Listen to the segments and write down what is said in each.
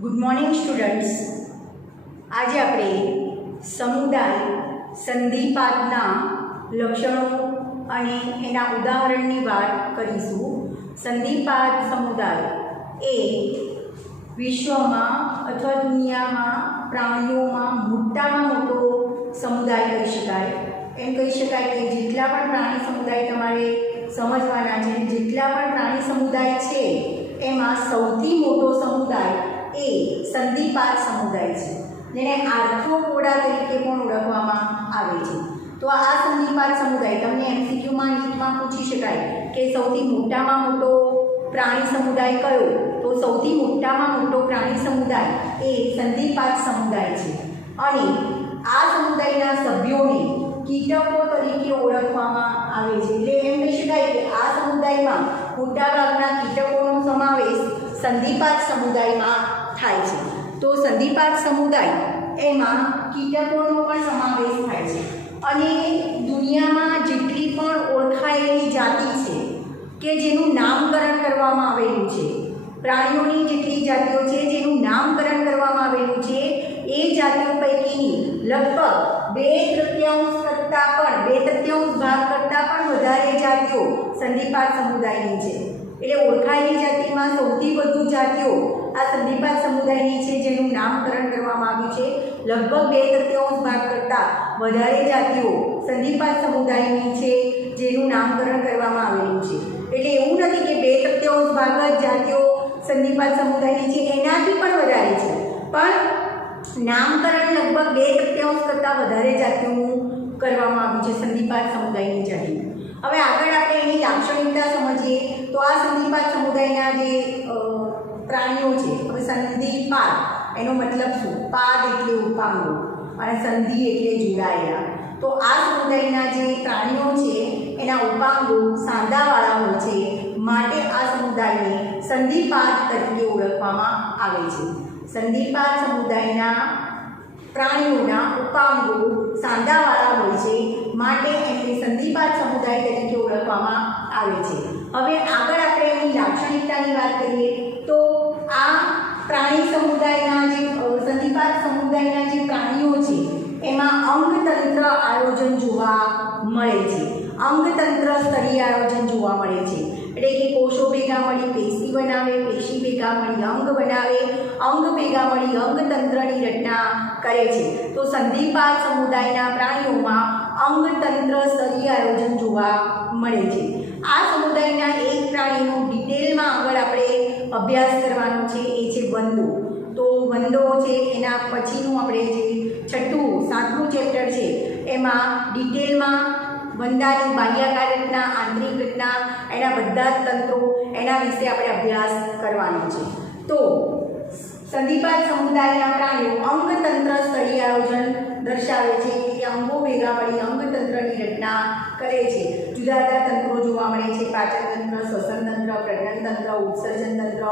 Good morning students. આજે આપણે સમુદાય સંધિપાતના લક્ષણો અને એના ઉદાહરણની વાત કરીશું. સંધિપાત સમુદાય એ વિશ્વમાં અથવા દુનિયામાં પ્રાણીઓમાં મોટામાં મોટો સમુદાય કહી શકાય. એમ કહી શકાય કે જેટલા પણ પ્રાણી સમુદાય તમારે સમજવાના છે, જેટલા પણ પ્રાણી સમુદાય છે એમાં સૌથી મોટો સમુદાય એ સંધિપાત સમુદાય છે, જેને આર્થ્રોપોડા તરીકે પણ ઓળખવામાં આવે છે. તો આ સંધિપાત સમુદાય તમને એમસીક્યુમાં નીટમાં પૂછી શકાય કે સૌથી મોટામાં મોટો પ્રાણી સમુદાય કયો? તો સૌથી મોટામાં મોટો પ્રાણી સમુદાય એ સંધિપાત સમુદાય છે. અને આ સમુદાયના સભ્યોને કીટકો તરીકે ઓળખવામાં આવે છે. એટલે એમ કહી શકાય કે આ સમુદાયમાં મોટાભાગના કીટકોનો સમાવેશ સંધિપાત સમુદાયમાં થાય છે. તો સંધિપાત સમુદાય એમાં કીટકોનો પણ સમાવેશ થાય છે. અને દુનિયામાં જેટલી પણ ઓળખાયેલી જાતિ છે કે જેનું નામકરણ કરવામાં આવેલું છે, પ્રાણીઓની જેટલી જાતિઓ છે જેનું નામકરણ કરવામાં આવેલું છે, એ જાતિઓ પૈકીની લગભગ 2/3 ભાગ કરતાં પણ વધારે જાતિઓ સંધિપાત સમુદાયની છે. એટલે ઓળખાયેલી જાતિમાં સૌથી વધુ જાતિઓ આ સંધિપાત સમુદાયની છે, જેનું નામકરણ કરવામાં આવ્યું છે. લગભગ 2/3 ભાગ કરતાં વધારે જાતિઓ સંધિપાત સમુદાયની છે, જેનું નામકરણ કરવામાં આવેલું છે. એટલે એવું નથી કે 2/3 ભાગ જ જાતિઓ સંધિપાત સમુદાયની છે, એનાથી પણ વધારે છે, પણ નામકરણ લગભગ 2/3 કરતાં વધારે જાતિઓનું કરવામાં આવ્યું છે સંધિપાત સમુદાયની જાતિનું. હવે આગળ આપણે એની લાક્ષણિકતા સમજીએ તો આ સંધિપાત સમુદાયના જે પ્રાણીઓ છે, હવે સંધિપાત એનો મતલબ શું? પાદ એટલે ઉપાંગો અને સંધિ એટલે જોડાયેલા. તો આ સમુદાયના જે પ્રાણીઓ છે એના ઉપાંગો સાંધાવાળા હોય છે, માટે આ સમુદાયને સંધિપાત તરીકે ઓળખવામાં આવે છે. સંધિપાત સમુદાયના પ્રાણીઓના ઉપાંગો સાંધાવાળા હોય છે, માટે એમને સંધિપાત સમુદાય તરીકે ઓળખવામાં આવે છે. હવે આગળ આપણે એની લાક્ષણિકતાની વાત કરીએ તો આ પ્રાણી સમુદાયના જે સંધિપાત સમુદાયના જે પ્રાણીઓ છે એમાં અંગતંત્ર આયોજન જોવા મળે છે. અંગતંત્ર સ્તરીય આયોજન જોવા મળે છે. એટલે કે કોષો ભેગા મળી પેશી બનાવે, પેશી ભેગા મળી અંગ બનાવે, અંગ ભેગા મળી અંગતંત્રની રચના કરે છે. તો સંધિપાત સમુદાયના પ્રાણીઓમાં અંગતંત્ર સ્તરીય આયોજન જોવા મળે છે. આ સમુદાયના એક પ્રાણીનું ડિટેલમાં આગળ આપણે અભ્યાસ કરવાનો છે, એ છે વંદો. તો વંદો છે એના પછીનું આપણે જે 7મું ચેપ્ટર છે એમાં ડિટેલમાં વંદાની બાહ્યાકાર રચના, આંતરિક રચના, એના બધા જ તંત્રો, એના વિશે આપણે અભ્યાસ કરવાનો છે. તો સંધિપાત સમુદાયના પ્રાણીઓ અંગતંત્ર સ્તરીય આયોજન દર્શાવે છે કે અંગો ભેગા મળી અંગતંત્રની રચના કરે છે. જુદા જુદા તંત્રો જોવા મળે છે: પાચન તંત્ર, શ્વસન તંત્ર, પ્રજનન તંત્ર, ઉત્સર્જન તંત્ર,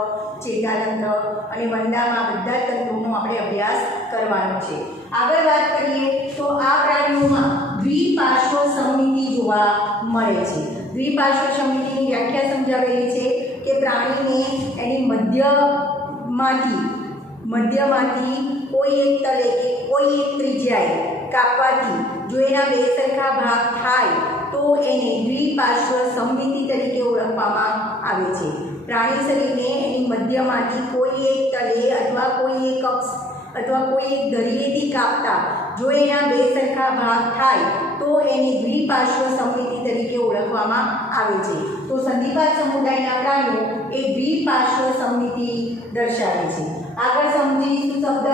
ચેતાતંત્ર. અને વંદામાં બધા જ તંત્રોનો આપણે અભ્યાસ કરવાનો છે. આગળ વાત કરીએ તો આ પ્રાણીઓમાં દ્વિપાર્શ્વ સમમિતિ જોવા મળે છે. દ્વિપાર્શ્વ સમમિતિની વ્યાખ્યા સમજાવેલી છે કે પ્રાણીને એની મધ્યમાંથી કોઈ એક તલે કે કોઈ એક ત્રિજ્યાએ કાપવાથી જો એના બે સરખા ભાગ થાય તો એને દ્વિપાર્શ્વ સમમિતિ તરીકે ઓળખવામાં આવે છે. પ્રાણી શરીરને એની મધ્યમાંથી કોઈ એક તલે અથવા કોઈ એક અક્ષ અથવા કોઈ એક ધરીએથી કાપતા જો એના બે સરખા ભાગ થાય તો એની દ્વિપાર્શ્વ સમમિતિ તરીકે ઓળખવામાં આવે છે. તો સંધિપાત સમુદાયના પ્રાણીઓ એ દ્વિપાર્શ્વ સમમિતિ દર્શાવે છે. આગળ સમજીશું શબ્દ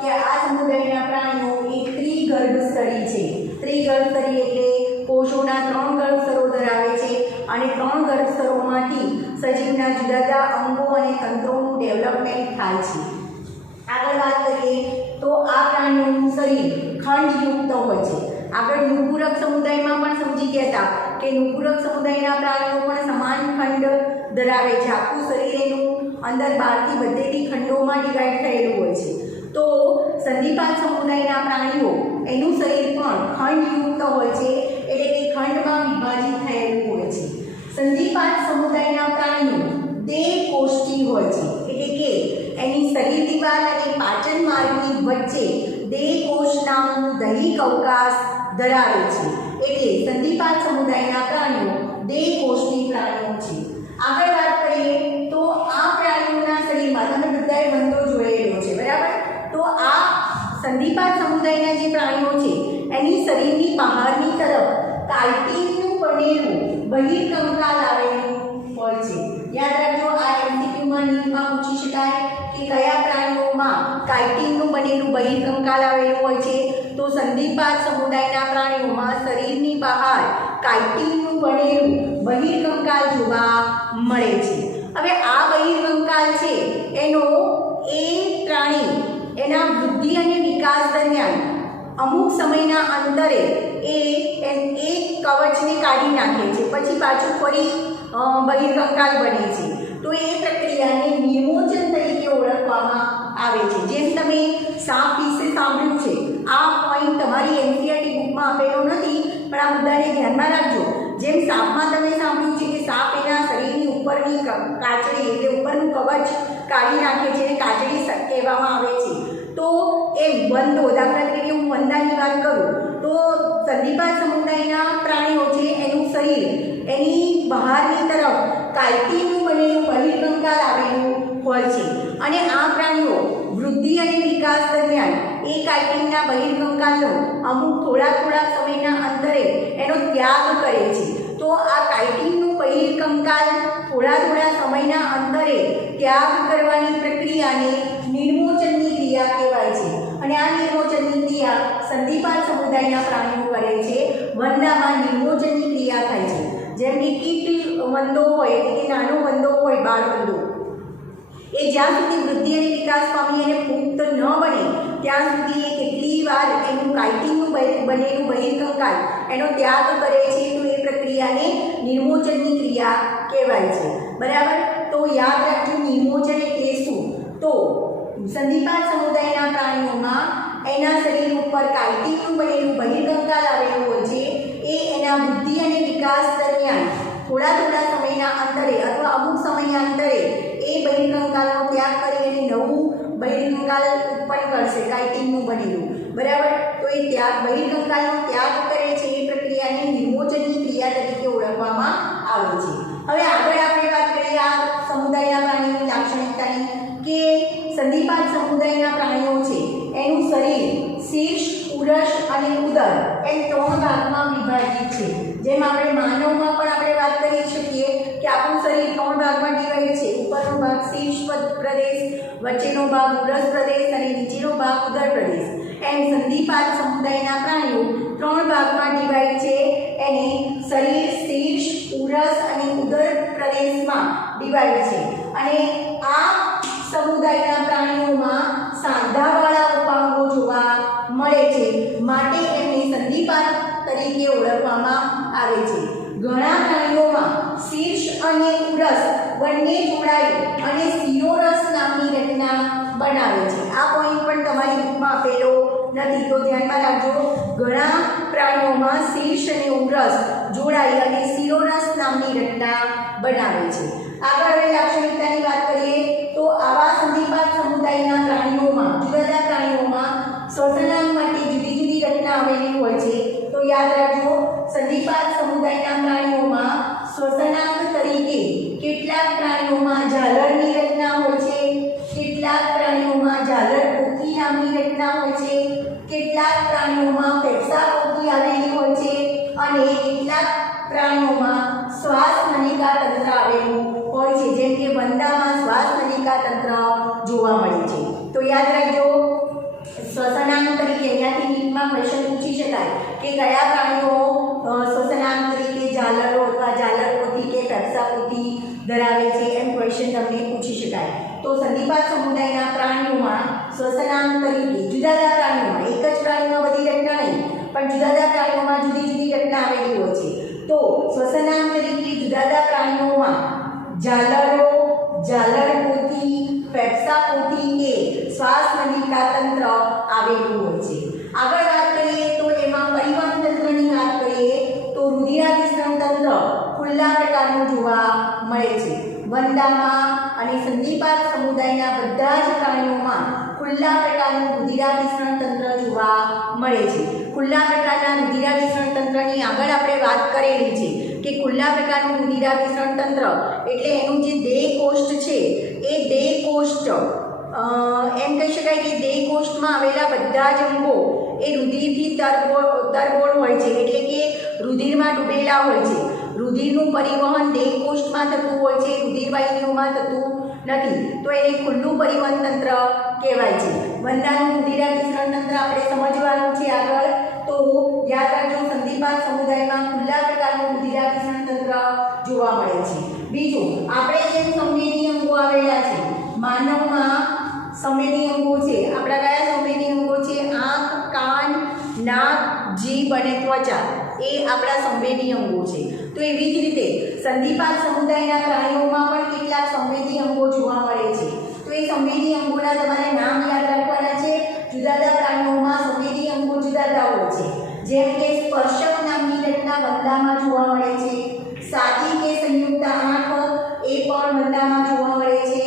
કે આ સમુદાયના પ્રાણીઓ એ ત્રિગર્ભસ્તરી છે. ત્રિગર્ભસ્તરી એટલે કોષોના 3 ગર્ભસ્તરો ધરાવે છે અને 3 ગર્ભસ્તરોમાંથી સજીવના જુદા જુદા અંગો અને તંત્રોનું ડેવલપમેન્ટ થાય છે. આગળ વાત કરીએ તો આ પ્રાણીઓનું શરીર ખંડયુક્ત હોય છે. આગળ નુપુરક સમુદાયમાં પણ સમજી ગયા હતા કે નુપુરક સમુદાયના પ્રાણીઓ પણ સમાન ખંડ ધરાવે છે. આખું શરીર એનું અંદર 12થી 32 ખંડોમાં ડિવાઈડ થયેલું હોય છે. તો સંધિપાત સમુદાયના પ્રાણીઓ એનું શરીર પણ ખંડયુક્ત હોય છે, એટલે કે ખંડમાં વિભાજિત થયેલું હોય છે. સંધિપાત સમુદાયના પ્રાણીઓ 2 કોષ્ઠી હોય છે, એટલે કે એની શરીરની દિવાલ અને પાચન માર્ગની વચ્ચે દેહકોષ નામનું દૈહિક અવકાશ ધરાવે છે. એટલે સંધિપાદ સમુદાયના પ્રાણીઓ દેહકોષની પ્રાણીઓ છે. આગળ વાત કરીએ તો આ પ્રાણીઓના શરીરમાં તમે બધાએ બંધો જોયેલો છે, બરાબર? તો આ સંધિપાદ સમુદાયના જે પ્રાણીઓ છે એની શરીરની બહારની તરફ કાઇટિનનું બનેલું બહિર્કંકાલ આવેલું હોય છે. યાદ રાખજો, આ એમસીક્યુમાં નીટમાં પૂછી શકાય કે કયા પ્રાણીઓમાં કાઇટિનનું બનેલું બહિર્કંકાલ આવેલું હોય છે. તો સંધિપાદ સમુદાયના પ્રાણીઓમાં શરીરની બહાર કાઇટિનનું બનેલું બહિર્કંકાલ જોવા મળે છે. હવે આ બહિર્કંકાલ છે એનો એ પ્રાણી એના વૃદ્ધિ અને વિકાસ દરમિયાન અમુક સમયના અંતરે એ કવચને કાઢી નાખે છે, પછી પાછું ફરી બહિર્કંકાલ બને છે. તો એ પ્રક્રિયાને નિર્મોચન તરીકે ઓળખવામાં આવે છે. જેમ તમે સાપ વિશે સાંભળ્યું છે, આ પોઈન્ટ તમારી એનસીઈઆરટી બુકમાં આપેલો નથી, પણ આ મુદ્દાને ધ્યાનમાં રાખજો. જેમ સાપમાં તમે સાંભળ્યું છે કે સાપ એના શરીરની ઉપરની કાચડી એટલે ઉપરનું કવચ કાઢી નાખે છે અને કાચડી કહેવામાં આવે છે. તો એ વંદો, દાખલા તરીકે હું વંદાની વાત કરું તો સંધિપાદ સમુદાયના પ્રાણીઓ છે એનું શરીર એની બહારની તરફ કાઇટિનનું બનેલું બહિર્કંકાલ આવેલું હોય છે. અને આ પ્રાણીઓ વૃદ્ધિ અને વિકાસ દરમિયાન એ કાઇટિનના બહિર્કંકાલનો અમુક થોડા સમયના અંતરે એનો ત્યાગ કરે છે. તો આ કાઇટિનનું બહિર્કંકાલ થોડા સમયના અંતરે ત્યાગ કરવાની પ્રક્રિયાને નિર્મોચનની ક્રિયા કહેવાય છે. અને આ નિર્મોચનની ક્રિયા સંધિપાદ સમુદાયના પ્રાણીઓ કરે છે. વંદામાં નિર્મોચનની ક્રિયા થાય છે. જેમ કે કીટ વંદો હોય એટલે કે નાનો વંદો હોય, બાળ વંદો, એ જ્યાં સુધી વૃદ્ધિ અને વિકાસ પામી અને પુખ્ત ન બને ત્યાં સુધી એ કેટલી વાર એનું કાઇટિનનું બનેલું બહિર્કંકાલ એનો ત્યાગ કરે છે. તો એ પ્રક્રિયાને નિર્મોચનની ક્રિયા કહેવાય છે, બરાબર? તો યાદ રાખજો, નિર્મોચન એટલે શું? તો સંધિપાદ સમુદાયના પ્રાણીઓમાં એના શરીર ઉપર કાઇટિનનું બનેલું બહિર્કંકાલ આવેલું હોય છે. એ એના વૃદ્ધિ અને વિકાસ દરમિયાન થોડા સમયના અંતરે અથવા અમુક સમયના અંતરે એ બહિર્કંકાલનો ત્યાગ કરી અને નવું બહિર્કંકાલ ઉત્પન્ન કરશે, કાઇટિનનું બનેલું, બરાબર? તો એ બહિર્કંકાલનો ત્યાગ કરે છે. એ પ્રક્રિયાને નિર્મોચનની ક્રિયા તરીકે ઓળખવામાં આવે છે. હવે આગળ આપણે વાત કરીએ આ સમુદાયના પ્રાણીઓની લાક્ષણિકતાની, કે સંધિપાદ સમુદાયના પ્રાણીઓ છે એનું શરીર શીર્ષ, ઉરસ અને ઉદર એમ 3 ભાગમાં વિભાજિત છે. જેમ આપણે માનવમાં પણ આપણે વાત કરી શકીએ કે આપણું શરીર 3 ભાગમાં ડિવાઈડ છે. ઉપરનો ભાગ શીર્ષ પ્રદેશ, વચ્ચેનો ભાગ ઉરસ પ્રદેશ અને નીચેનો ભાગ ઉદર પ્રદેશ. એમ સંધિપાદ સમુદાયના પ્રાણીઓ 3 ભાગમાં ડિવાઈડ છે. એને શરીર શીર્ષ, ઉરસ અને ઉદર પ્રદેશમાં ડિવાઈડ છે. અને આ સમુદાયના પ્રાણીઓમાં સાંધાવાળા ઉપાંગો જોવા મળે છે, માટે એમને સંધિપાદ તરીકે ઓળખવામાં આવે છે. ઘણા પ્રાણીઓમાં શીર્ષ અને ઉરસ બંને જોડાઈ અને શિરોરસ નામની રચના બનાવે છે. આ પોઈન્ટ પણ તમારી બુકમાં આપેલો નથી, તો ધ્યાનમાં રાખજો. ઘણા પ્રાણીઓમાં શીર્ષ અને ઉરસ જોડાઈ અને શિરોરસ નામની રચના બનાવે છે. આગળ હવે લાક્ષણિકતાની વાત કરીએ તો આવા સંધિપાદ સમુદાયના પ્રાણીઓમાં, જુદા પ્રાણીઓમાં શ્વસનાંગ માટે જુદી રચના આવેલી હોય છે. તો યાદ રાખજો, સંધિપાદ સમુદાયના પ્રાણીઓમાં શ્વસનાંગ તરીકે કેટલાક પ્રાણીઓમાં ઝાલરની રચના હોય છે, કેટલાક પ્રાણીઓમાં ઝાલર પોથી નામની રચના હોય છે, કેટલાક પ્રાણીઓમાં ફેફસા પોથી આવેલી હોય છે અને કેટલાક પ્રાણીઓમાં શ્વાસ નલિકા તંત્ર આવેલું હોય છે. જેમ કે વંદામાં શ્વાસ નલિકા તંત્ર જોવા મળે છે. તો યાદ રાખજો, શ્વસનાંગ તરીકે અહીંયાથી નીટમાં ક્વેશ્ચન પૂછી શકાય કે કયા પ્રાણીઓ શ્વસનાંગ તરીકે ઝાલરો અથવા ઝાલર પોથી કે ફેફસા પોથી ધરાવે છે, એમ ક્વેશ્ચન તમને પૂછી શકાય. તો સંધિપાદ સમુદાયના પ્રાણીઓમાં શ્વસનાંગ તરીકે જુદા પ્રાણીઓમાં, એક જ પ્રાણીમાં બધી રચના નહીં પણ જુદા પ્રાણીઓમાં જુદી રચના આવેલી હોય છે. તો શ્વસનાંગ તરીકે જુદા પ્રાણીઓમાં ઝાલરો, ઝાલર પોથી, ફેફસા પોથી કે શ્વાસ નલિકા તંત્ર આવેલું હોય છે. આગળ વાત કરીએ તો એમાં પરિવહન તંત્રની વાત કરીએ તો રુધિરાભિસરણ તંત્ર ખુલ્લા પ્રકારનું જોવા મળે છે. વંદામાં અને સંધિપાદ સમુદાયના બધા જ પ્રાણીઓમાં ખુલ્લા પ્રકારનું રુધિરાભિસરણ તંત્ર જોવા મળે છે. ખુલ્લા પ્રકારના રુધિરાભિસરણ તંત્રની આગળ આપણે વાત કરેલી છે કે ખુલ્લા પ્રકારનું રુધિરાભિસરણ તંત્ર એટલે એનું જે દેહ કોષ્ઠ છે એ દેહ કોષ્ઠ એમ કહી શકાય કે દેહ કોષ્ઠમાં આવેલા બધા જ અંગો એ રુધિરથી તરબોળ હોય છે, એટલે કે રુધિરમાં ડૂબેલા હોય છે. રુધિરનું પરિવહન દેહ કોષ્ઠમાં થતું હોય છે, રુધિરવાહિનીઓમાં થતું નથી, તો એને ખુલ્લું પરિવહન તંત્ર કહેવાય છે. વંદાનું રુધિરાભિસરણ તંત્ર આપણે સમજવાનું છે આગળ, તો યાદ રાખજો સંધિપાદ સમુદાયમાં ખુલ્લા પ્રકારનું રુધિરાભિસરણ તંત્ર જોવા મળે છે. બીજું, આપણે જેમ સંવેદી અંગો આવેલા છે માનવમાં, સંવેદી અંગો છે આપણા કયા સંવેદી અંગો છે? આંખ, કાન, નાક, જીભ અને ત્વચા એ આપણા સંવેદી અંગો છે. તો એવી જ રીતે સંધિપાદ સમુદાયના પ્રાણીઓમાં પણ કેટલાક સંવેદી અંગો જોવા મળે છે. તો એ સંવેદી અંગોના તમારે નામ યાદ રાખવાના છે. જુદા જુદા પ્રાણીઓમાં સંવેદી અંગો જુદા જુદા હોય છે. જેમ કે સ્પર્શક નામની રચના વંદામાં જોવા મળે છે. સાદી કે સંયુક્ત આંખ એ પણ વંદામાં જોવા મળે છે.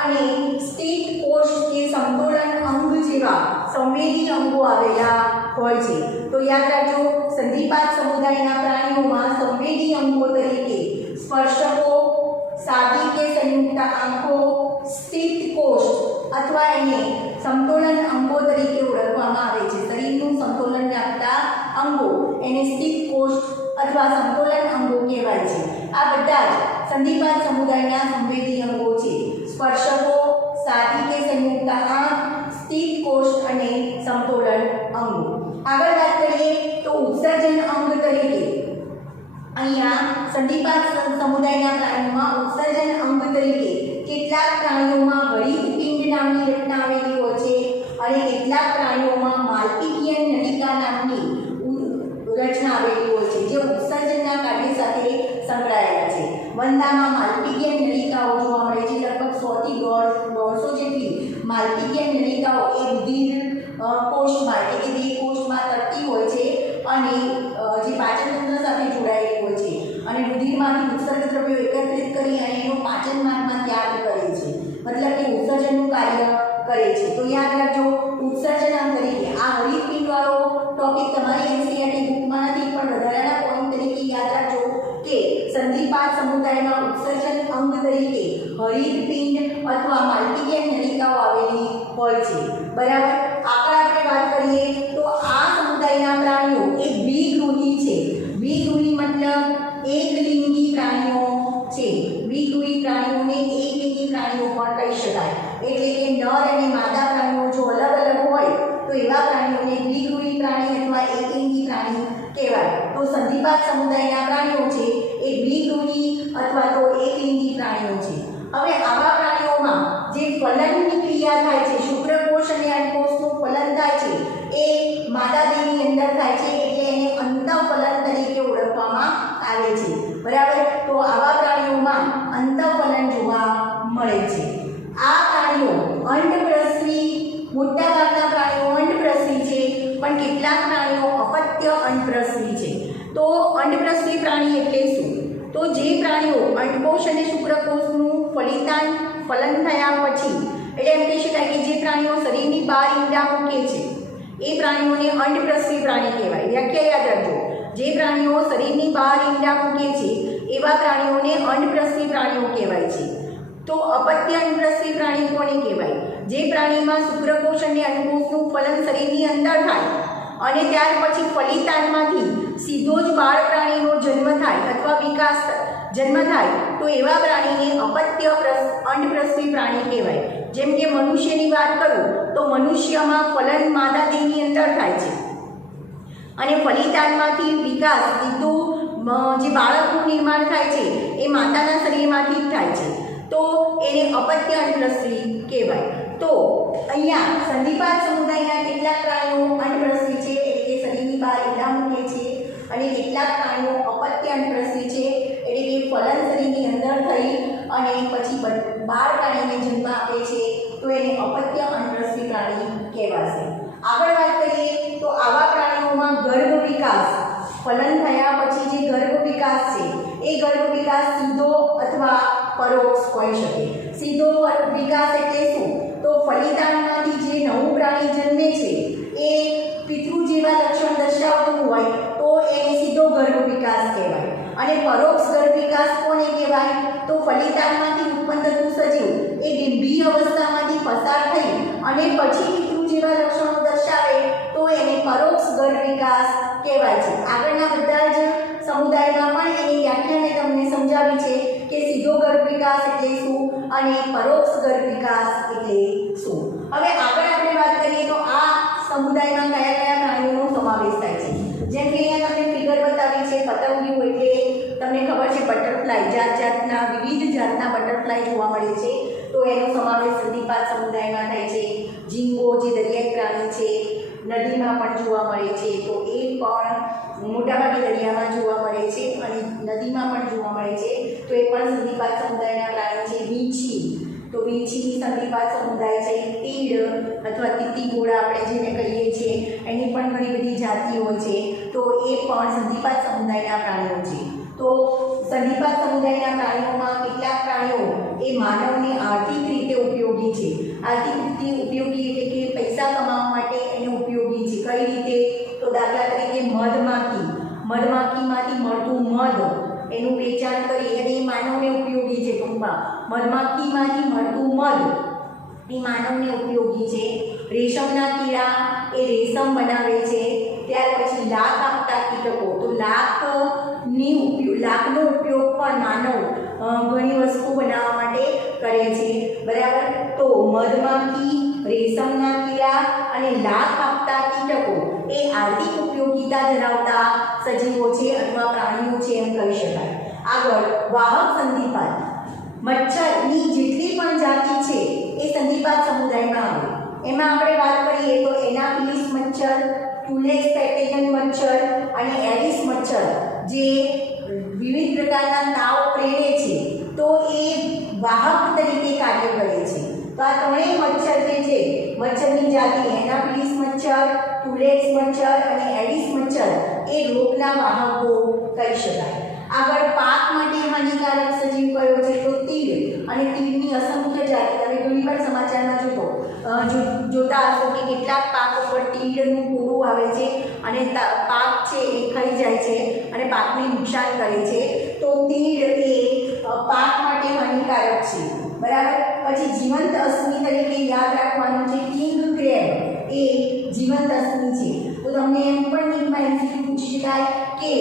અને સ્થિત કોષ કે સમતોલન અંગ જેવા સંવેદી અંગો આવેલા હોય છે. તો યાદ રાખજો સંધિપાદ સમુદાયના પ્રાણીઓમાં સંવેદી અંગો તરીકે સ્પર્શકો, સાદી કે સંયુક્ત આંખો, સ્થિત કોષ અથવા એને સમતોલન અંગો તરીકે ઓળખવામાં આવે છે. શરીરનું સંતુલન રાખતા અંગો એને સ્થિત કોષ અથવા સમતોલન અંગો કહેવાય છે. આ બધા જ સંધિપાદ સમુદાયના સંવેદી અંગો છે. સ્પર્શકો, સાદી કે સંયુક્ત આંખ, સ્થિત કોષ અને સમતોલન અંગો. આગળ વાત કરીએ તો ઉત્સર્જન અંગ તરીકે અહીંયા સંધિપાદ સમુદાયના પ્રાણીઓમાં ઉત્સર્જન અંગ તરીકે કેટલાક પ્રાણીઓમાં હરિતપિંડ નામની રચના આવેલી હોય છે અને કેટલાક પ્રાણીઓમાં માલ્પિકિયન નલિકા નામની રચના આવેલી હોય છે, જે ઉત્સર્જનના કાર્ય સાથે સંકળાયેલા છે. વંદામાં માલ્પિકિયન નલિકાઓ જોવા મળે છે. લગભગ 100 થી 150 જેટલી માલ્પિકિયન નલિકાઓ એ રુધિર કોષમાં એટલે કે દેહ કોષમાં તરતી હોય છે અને જે પાચન તંત્ર સાથે જોડાયેલી હોય છે અને રુધિરમાંથી ઉત્સર્ગ દ્રવ્યો એકત્રિત કરી અને એનો પાચન માર્ગમાં ત્યાગ કરે છે, મતલબ કે ઉત્સર્જનનું કાર્ય કરે છે. તો યાદ રાખજો ઉત્સર્જન તરીકે આ હરિતપિંડવાળો ટોપિક તમારી એનસીઈઆરટી બુકમાં નથી, પણ વધારાના પોઈન્ટ તરીકે યાદ રાખજો કે સંધિપાદ સમુદાયમાં ઉત્સર્જન અંગ તરીકે હરિતપિંડ અથવા માલ્પિકિયન નલિકાઓ આવેલી હોય છે. બરાબર. આગળ આપણે વાત કરીએ તો આ સમુદાયના પ્રાણીઓ એ દ્વિગૃહી છે. દ્વિગૃહી મતલબ એકલિંગી પ્રાણીઓ છે. દ્વિગૃહી પ્રાણીઓને એકલિંગી પ્રાણીઓ પણ કહી શકાય. એટલે કે નર અને માદા પ્રાણીઓ જો અલગ અલગ હોય તો એવા પ્રાણીઓને દ્વિગૃહી પ્રાણી અથવા એકલિંગી પ્રાણી કહેવાય. તો સંધિપાદ સમુદાયના પ્રાણીઓ છે એ દ્વિગૃહી અથવા તો એકલિંગી પ્રાણીઓ છે. હવે આવા પ્રાણીઓમાં જે ફલનની ક્રિયા થાય છે, શુક્રકોષ અને અંડકોષનું ફલન થાય છે એ માદા દેહની અંદર થાય છે, એટલે એને અંતઃફલન તરીકે ઓળખવામાં આવે છે. બરાબર. તો આવા પ્રાણીઓમાં અંતઃફલન જોવા મળે છે. આ પ્રાણીઓ અંડપ્રસવી, મોટાભાગના પ્રાણીઓ અંડપ્રસવી છે, પણ કેટલાક પ્રાણીઓ અપત્ય અંડપ્રસવી છે. તો અંડપ્રસવી પ્રાણી એટલે શું? તો જે પ્રાણીઓ અંડકોષ અને શુક્રકોષનું ફલન થયા પછી, એટલે એમ કહી શકાય કે જે પ્રાણીઓ શરીરની બહાર ઈંડા મૂકે છે એ પ્રાણીઓને અંડપ્રસવી પ્રાણી કહેવાય. વ્યાખ્યા યાદ રાખજો. જે પ્રાણીઓ શરીરની બહાર ઈંડા મૂકે છે એવા પ્રાણીઓને અંડપ્રસવી પ્રાણીઓ કહેવાય છે. તો અપત્ય અંડપ્રસવી પ્રાણી કોને કહેવાય? જે પ્રાણીમાં શુક્રકોષ અને અંડકોષનું ફલન શરીરની અંદર થાય અને ત્યાર પછી ફલિતાંડમાંથી સીધો જ બાળ પ્રાણીનો જન્મ થાય અથવા વિકાસ જન્મ થાય તો એવા પ્રાણીને અપત્ય અંડપ્રસવી પ્રાણી કહેવાય. જેમ કે મનુષ્યની વાત કરું તો મનુષ્યમાં ફલન માદા દેહની અંદર થાય છે અને ફલિતાંડમાંથી વિકાસ સીધું જે બાળકનું નિર્માણ થાય છે એ માતાના શરીરમાંથી જ થાય છે, તો એને અપત્ય અંડપ્રસવી કહેવાય. તો અહીંયા સંધિપાદ સમુદાયના કેટલાક પ્રાણીઓ અંડપ્રસવી છે, એટલે કે શરીરની બહાર ઈંડા મૂકે છે, અને કેટલાક પ્રાણીઓ અપત્ય અંડપ્રસવી છે, એટલે કે ફલન શરીરની અંદર થઈ અને પછી બાળ પ્રાણીને જન્મ આપે છે, તો એને અપત્ય અંડપ્રસવી પ્રાણી કહેવાશે. આગળ વાત કરીએ તો આવા પ્રાણીઓમાં ગર્ભ વિકાસ, ફલન થયા પછી જે ગર્ભ વિકાસ છે એ ગર્ભ વિકાસ સીધો અથવા પરોક્ષ હોઈ શકે. સીધો વિકાસ એટલે શું? તો ફલિતાંડમાંથી જે નવું પ્રાણી જન્મે છે એ પિતૃ જેવા લક્ષણ દર્શાવતું હોય તો એને સીધો ગર્ભ વિકાસ કહેવાય. અને પરોક્ષ ગર્ભ વિકાસ કોને કહેવાય? તો ફલિતાંડમાંથી ઉત્પન્ન થતું સજીવ એ ડિંભી અવસ્થામાંથી પસાર થઈ અને પછી પિતૃ જેવા લક્ષણો દર્શાવે તો એને પરોક્ષ ગર્ભ વિકાસ કહેવાય છે. આગળના બધા જ સમુદાયમાં પણ એની વ્યાખ્યા મેં તમને સમજાવી છે કે સીધો ગર્ભ વિકાસ એટલે શું અને પરોક્ષ ગર્ભ વિકાસ એટલે શું. હવે આગળ આપણે વાત કરીએ તો આ સમુદાયમાં કયા કયા પ્રાણીઓનો સમાવેશ થાય છે. જેમ કે અહીંયા તમને ફિગર બતાવી છે પતંગિયું એટલે તમને ખબર છે બટરફ્લાય, જાતના વિવિધ જાતના બટરફ્લાય જોવા મળે છે તો એનો સમાવેશ સંધિપાત સમુદાયમાં થાય છે. ઝીંગો જે દરિયાઈ પ્રાણી છે નદીમાં પણ જોવા મળે છે તો એ પણ મોટાભાગે દરિયામાં જોવા મળે છે અને નદીમાં પણ જોવા મળે છે તો એ પણ સંધિપાત સમુદાયના પ્રાણી છે. વીંછી તો વીંછી સંધિપાત સમુદાય છે. તીડ અથવા તીતીઘોડા આપણે જેને કહીએ છીએ એની પણ ઘણી બધી જાતિઓ છે તો એ પણ સંધિપાત સમુદાયના પ્રાણીઓ છે. તો સંધિપાત સમુદાયના પ્રાણીઓમાં કેટલાક પ્રાણીઓ એ માનવને આર્થિક રીતે ઉપયોગી છે. આર્થિક રીતે ઉપયોગી એટલે કે પૈસા કમાવા માટે એને ઉપયોગી છે. કઈ રીતે? તો દાખલા તરીકે મધમાખીમાંથી મળતું મધ એનું વેચાણ કરી અને એ માનવને ઉપયોગી છે. ટૂંકમાં મધમાખીમાંથી મળતું મધ એ માનવને ઉપયોગી છે. રેશમના કીડા એ રેશમ બનાવે છે. ત્યાર પછી લાખ આપતા કીટકો તો લાખનો ઉપયોગ પણ માનવ ઘણી વસ્તુ બનાવવા માટે કરે છે. બરાબર. તો મધમાખી, રેશમના કીડા અને લાખ આપતા કીટકો એ આર્થિક ઉપયોગિતા ધરાવતા સજીવો છે અથવા પ્રાણીઓ છે એમ કહી શકાય. આગળ વાહક સંધિપાત. મચ્છરની જેટલી પણ જાતિ છે એ સંધિપાત સમુદાયમાં આવે. એમાં આપણે વાત કરીએ તો એનાફિલિસ મચ્છર, ટુલેક્સ પેટેગન મચ્છર અને એડિસ મચ્છર જે વિવિધ પ્રકારના તાવ પ્રેરે છે તો એ વાહક તરીકે કાર્ય કરે છે. તો આ ત્રણેય મચ્છર જે છે મચ્છરની જાતિ એનાફિલિસ મચ્છર, ટુલેક્સ મચ્છર અને એડિસ મચ્છર એ રોગના વાહકો કહી શકાય. આગળ પાક માટે હાનિકારક સજીવ કયો છે તો તીડ. અને તીડની અસંખ્ય જાતિ તમે ઘણીવાર સમાચારમાં જોતા હશો કે કેટલાક પાક ઉપર તીડનું ટોળું આવે છે અને પાક છે એ ખાઈ જાય છે અને પાકને નુકસાન કરે છે તો તીડ એ પાક માટે હાનિકારક છે. બરાબર. પછી જીવંત અશ્મિ તરીકે યાદ રાખવાનું છે કિંગ ક્રેબ એ જીવંત અશ્મિ છે. તો તમને એમ પણ નીટમાં એમસીક્યુ પૂછી શકાય કે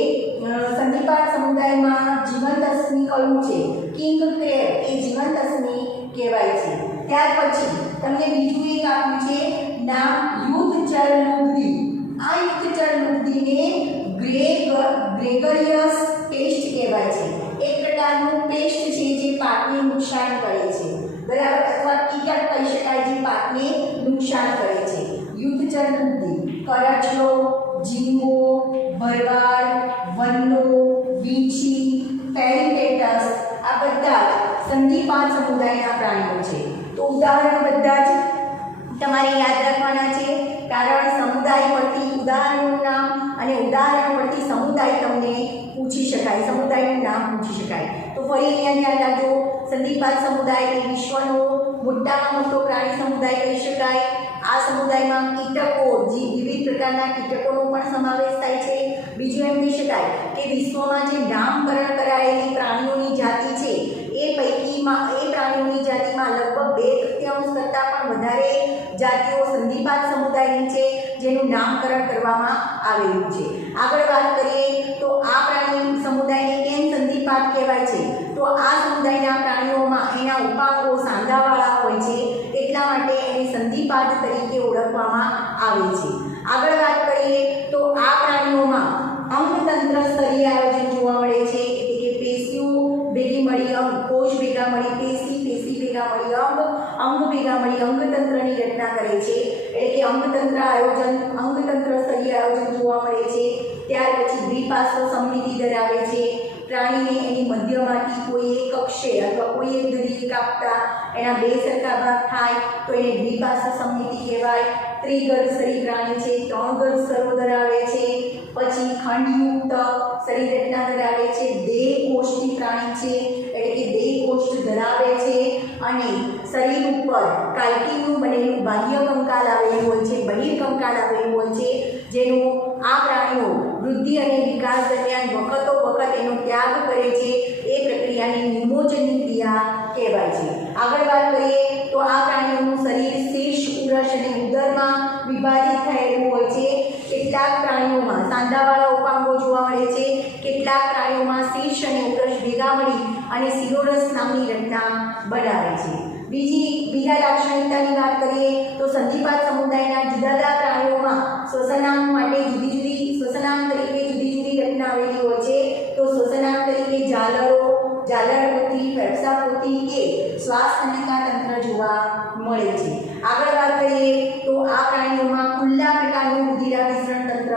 સંધિપાત સમુદાયમાં જીવંત અશ્મિ કયું છે? કિંગ ક્રેબ એ જીવંત અશ્મિ કહેવાય છે. ત્યાર પછી તમને બીજું એક આપ્યું છે નામ યુદ્ધચર લુગદી. આ યુદ્ધચર લુગદીને ગ્રેગરિયસ પેસ્ટ કહેવાય છે. એક પ્રકારનું પેસ્ટ છે જે પાકને નુકસાન કરે છે. બરાબર. અથવા કીટક કહી શકાય જે પાકને નુકસાન કરે છે. યુદ્ધચર લુગદી, કરચલો, ઝીંગો, ભરવાડ, વન્નો, વીંછી, પેરિકેટસ આ બધા સંધિપાત સમુદાયના પ્રાણીઓ છે. તો ઉદાહરણ બધા જ તમારે યાદ રાખવાના છે કારણ સમુદાય પરથી ઉદાહરણનું નામ અને ઉદાહરણ પરથી સમુદાય તમને પૂછી શકાય, સમુદાયનું નામ પૂછી શકાય. તો ફરી અહીંયા યાદ રાખજો સંધિપાત સમુદાય એ વિશ્વનો મોટામાં મોટો પ્રાણી સમુદાય કહી શકાય. આ સમુદાયમાં કીટકો જે વિવિધ પ્રકારના કીટકોનો પણ સમાવેશ થાય છે. બીજું એમ કહી શકાય કે વિશ્વમાં જે નામકરણ કરાયેલી પ્રાણીઓની જાતિ છે એ પૈકીમાં એ પ્રાણીઓની જાતિમાં લગભગ 2/3 કરતાં પણ વધારે જાતિઓ સંધિપાત સમુદાયની છે જેનું નામકરણ કરવામાં આવેલું છે. આગળ વાત કરીએ તો આ પ્રાણી સમુદાયને કેમ સંધિપાત કહેવાય છે? તો આ સમુદાયના પ્રાણીઓમાં એના ઉપાંગો સાંધાવાળા હોય છે એટલા માટે એને સંધિપાત તરીકે ઓળખવામાં આવે છે. આગળ વાત કરીએ તો આ પ્રાણીઓમાં અંગતંત્ર સ્તરીય આયોજન જોવા મળે છે એટલે કે પેશીઓ ભેગી મળી અંગ, કોષ ભેગા મળી પેશી, પેશી ભેગા મળી અંગ ભેગા મળી અંગતંત્રની રચના કરે છે એટલે કે અંગતંત્ર સ્તરીય આયોજન જોવા મળે છે. ત્યાર પછી દ્વિપાર્શ્વ સમમિતિ ધરાવે છે. પ્રાણીને એની મધ્યમાંથી કોઈ એક અક્ષે અથવા કોઈ એક ધરીએ કાપતા એના બે સરખા ભાગ થાય તો એને દ્વિપાર્શ્વ સમમિતિ કહેવાય. ત્રિગર્ભ શરીર પ્રાણી છે, 3 ગર્ભ સ્તરો ધરાવે છે. પછી ખંડયુક્ત શરીર રચના ધરાવે છે. દેહ કોષ્ઠી પ્રાણી છે એટલે કે દેહ કોષ્ઠ ધરાવે છે અને શરીર ઉપર કાઇટિનનું બનેલું બાહ્ય કંકાલ આવેલું હોય છે, બહિર્કંકાલ આવેલું હોય છે, જેનું આ પ્રાણીઓ વૃદ્ધિ અને વિકાસ દરમિયાન વખતો વખત એનો ત્યાગ કરે છે. એ પ્રક્રિયાને નિમોચનની ક્રિયા કહેવાય છે. આગળ વાત કરીએ તો આ પ્રાણીઓનું શરીર શીર્ષ, ઉરસ અને ઉદરમાં વિભાજિત થયેલું હોય છે. કેટલાક પ્રાણીઓમાં સાંધાવાળા ઉપાંગો જોવા મળે છે, કેટલાક પ્રાણીઓમાં શીર્ષ અને ઉરસ ભેગા મળી અને સિરોરસ નામની રચના બનાવે છે. બીજા લાક્ષણિકતાની વાત કરીએ તો સંધિપાત સમુદાયના જુદા જુદા પ્રાણીઓમાં શ્વસનાંગ માટે જુદી જુદી શ્વસનાંગ તરીકે જુદી જુદી રચના આવેલી હોય છે. તો શ્વસનાંગ તરીકે ઝાલરો, ઝાલરપોથી, ફેફસાપોથી કે શ્વાસનલિકા તંત્ર જોવા મળે છે. આગળ વાત કરીએ તો આ પ્રાણીઓમાં ખુલ્લા પ્રકારનું રુધિરાભિસરણ તંત્ર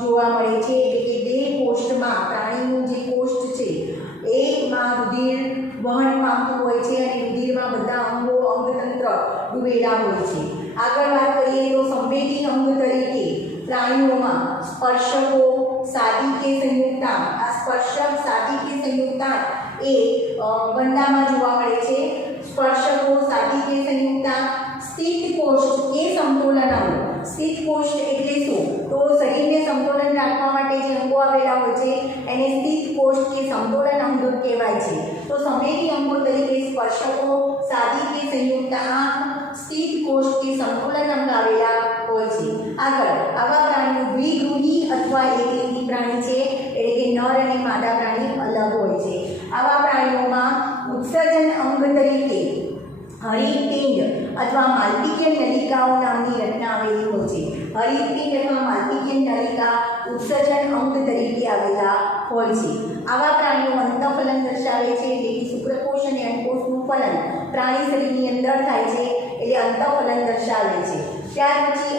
જોવા મળે છે, એટલે કે દેહ કોષ્ઠમાં પ્રાણીનું જે કોષ્ઠ છે એમાં રુધિર વહન પામતું હોય છે અને રુધિરમાં બધા અંગો અંગતંત્ર ડૂબેલા હોય છે. આગળ વાત કરીએ તો સંવેદી અંગ તરીકે પ્રાણીઓમાં સ્પર્શકો, સાદી કે સંયુક્તાંગ, આ સ્પર્શક, સાદી કે સંયુક્તાંગ એ વંદામાં જોવા મળે છે. સ્પર્શકો, સાદી કે સંયુક્તાંગ, સ્થિત કોષ્ઠ એ સમતોલન અંગો. સ્થિત કોષ્ઠ એટલે શું? તો શરીરને સમતોલન રાખવા માટે જે અંગો આવેલા હોય છે એને સ્થિત કોષ્ઠ કે સમતોલન અંગ કહેવાય છે. તો સંવેદી અંગો તરીકે સ્પર્શકો, સાદી કે સંયુક્તાંગ, સ્થિત કોષ્ઠ કે સમતોલન અંગ આવેલા હોય છે. આગળ આવા પ્રાણીઓ દ્વિગૃહી અથવા એકલિંગી પ્રાણી છે, એટલે કે નર અને માદા પ્રાણી અલગ હોય છે. આવા પ્રાણીઓમાં ઉત્સર્જન અંગ તરીકે હરિતપિંડ અથવા માલ્પિકીય નલિકાઓ નામની રચના આવેલી હોય છે. હરિતપિંડ અથવા માલ્પિકીય નલિકા ઉત્સર્જન અંગ તરીકે આવેલા હોય છે. આવા પ્રાણીઓ અંતઃફલન દર્શાવે છે, એટલે કે શુક્રકોષ અને અંડકોષનું ફલન પ્રાણી શરીરની અંદર થાય છે, એટલે અંતઃફલન દર્શાવે છે. ત્યાર પછી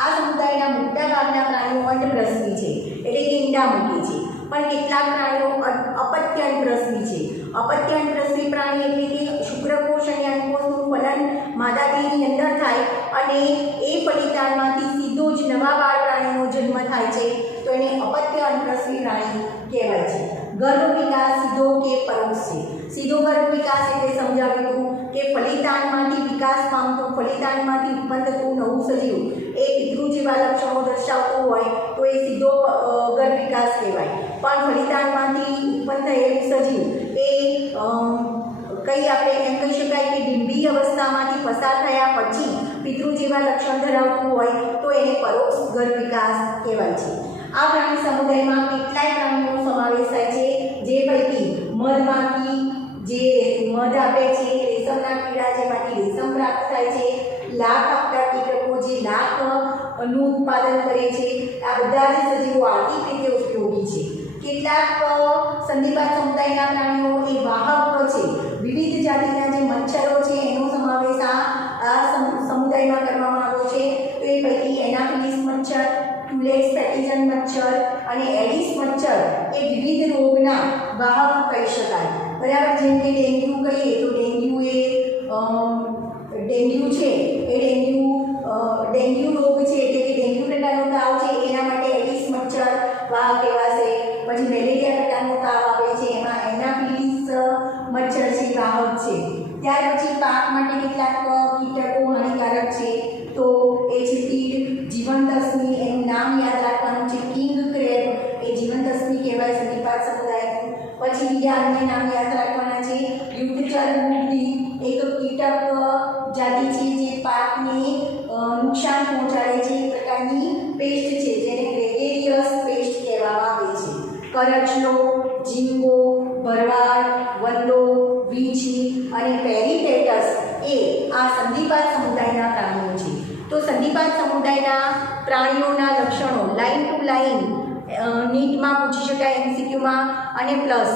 આ સમુદાયના મોટા ભાગના પ્રાણીઓ અંડપ્રસ્થી છે, એટલે કે ઈંડા મૂકે છે, પણ કેટલાક પ્રાણીઓ અપત્યાંડપ્રસ્થી છે. અપત્યાંડપ્રસ્થી પ્રાણી એટલે કે શુક્રકોષ અને અંડકોષનું ફલન માદા દેહની અંદર થાય અને એ ફલિતાંડમાંથી સીધો જ નવા બાળ પ્રાણીનો જન્મ થાય છે, તો એને અપત્યાંડપ્રસ્થી પ્રાણી કહેવાય છે. ગર્ભ વિકાસ સીધો કે પરોક્ષ છે. સીધો ગર્ભ વિકાસ એટલે સમજાવ્યું કે ફલિતાંડમાંથી વિકાસ પામતું, ફલિતાંડમાંથી ઉત્પન્ન થતું નવું સજીવ એ પિતૃ જેવા લક્ષણો દર્શાવતું હોય તો એ સીધો ગર્ભ વિકાસ કહેવાય. પણ ફલિતાંડમાંથી ઉત્પન્ન થયેલું સજીવ એ આપણે એમ કહી શકાય કે ડિંભી અવસ્થામાંથી પસાર થયા પછી પિતૃ જેવા લક્ષણ ધરાવતું હોય તો એને પરોક્ષ ગર્ભ વિકાસ કહેવાય છે. આ પ્રાણી સમુદાયમાં કેટલાય પ્રાણીઓનો સમાવેશ થાય છે, જે પૈકી મધમાખી જે મધ આપે છે, રેશમના કીડા જેમાંથી રેશમ પ્રાપ્ત થાય છે, લાખ આપતા કીટકો જે લાખનું ઉત્પાદન કરે છે, આ બધા જ સજીવો આર્થિક રીતે ઉપયોગી છે. કેટલાક સંધિપાત સમુદાયના પ્રાણીઓ એ વાહક છે. વિવિધ જાતિના જે મચ્છરો છે એનો સમાવેશ આ સમુદાયમાં કરવામાં આવ્યો છે. તો એ પૈકી એનાફિલિસ મચ્છર, ટ્યુલેક્સ પેટિજન મચ્છર અને એડિસ મચ્છર એ વિવિધ રોગના વાહક કહી શકાય. બરાબર, જેમ કે ડેન્ગ્યુ કહીએ તો ડેન્ગ્યુ છે એ ડેન્ગ્યુ રોગ છે, એટલે કે ડેન્ગ્યુ પ્રકારનો તાવ છે એના માટે એડિસ મચ્છર વાહક કહેવાશે. પછી મેલેરિયા પ્રકારનો તાવ આવે છે એમાં એનાફિલિસ મચ્છર છે વાહક છે. ત્યાર પછી પાક માટે કેટલાક કીટકો હાનિકારક છે, તો એ છે તીડ, જીવંત અશ્મિ, એનું નામ યાદ રાખવાનું છે, કિંગ ક્રેબ એ જીવંત અશ્મિ કહેવાય સંધિપાત સમુદાયનું. પછી બીજા અન્ય નામ યાદ રાખવાના છે, યુદ્ધચર બુદ્ધિ એક કીટક જાતિ છે જે પાકને નુકસાન પહોંચાડે છે, એક પ્રકારની પેસ્ટ છે જેને ગ્રેગેરિયસ પેસ્ટ કહેવામાં આવે છે. કરચલો, ઝીંગો, ભરવાડ, વંદો, વીંછી અને પેરીટેટસ એ આ સંધિપાત સમુદાયના પ્રાણીઓ છે. તો સંધિપાત સમુદાયના પ્રાણીઓના લક્ષણો લાઇન ટુ લાઇન નીટમાં પૂછી શકાય MCQમાં, અને પ્લસ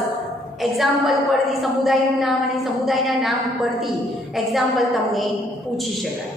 એક્ઝામ્પલ પરથી સમુદાયનું નામ અને સમુદાયના નામ પરથી એક્ઝામ્પલ તમને પૂછી શકાય.